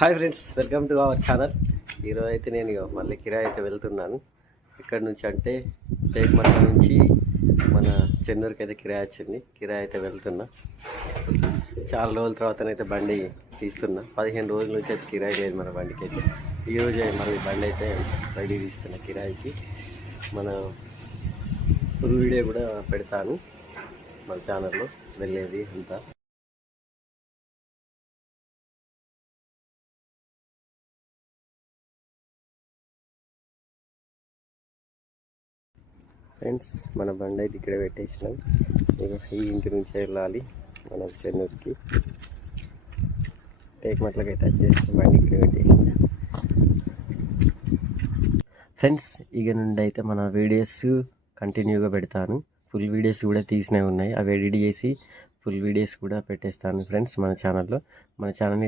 Hi friends, welcome to our channel. ఈరోజు అయితే నేను మళ్ళీ కిరాయి అయితే వెళ్తున్నాను. ఇక్కడ నుంచి అంటే టేక్మట్ల నుంచి మన చెన్నూరుకి అయితే కిరాయి వచ్చింది. కిరాయి అయితే వెళ్తున్నా. చాలా రోజుల తర్వాతనైతే బండి తీస్తున్నా. 15 రోజుల నుంచి అయితే కిరాయి లేదు మన బండికి అయితే. ఈరోజే మళ్ళీ బండి అయితే రెడీ తీస్తున్నా కిరాయికి. మన ఫుల్ వీడియో కూడా పెడతాను మన ఛానల్లో, వెళ్ళేది అంతా. ఫ్రెండ్స్, మన బండి అయితే ఇక్కడ పెట్టేసినాం. ఇక ఈ ఇంటి నుంచి వెళ్ళాలి మనం చెన్నూరుకి. టేక్మట్లకి అటాచ్ చేసిన బండి ఇక్కడ పెట్టేసిన. ఫ్రెండ్స్, ఇక నుండి అయితే మన వీడియోస్ కంటిన్యూగా పెడతాను. ఫుల్ వీడియోస్ కూడా తీసినవి ఉన్నాయి, అవి ఎడిట్ చేసి ఫుల్ వీడియోస్ కూడా పెట్టేస్తాను ఫ్రెండ్స్ మన ఛానల్లో. మన ఛానల్ని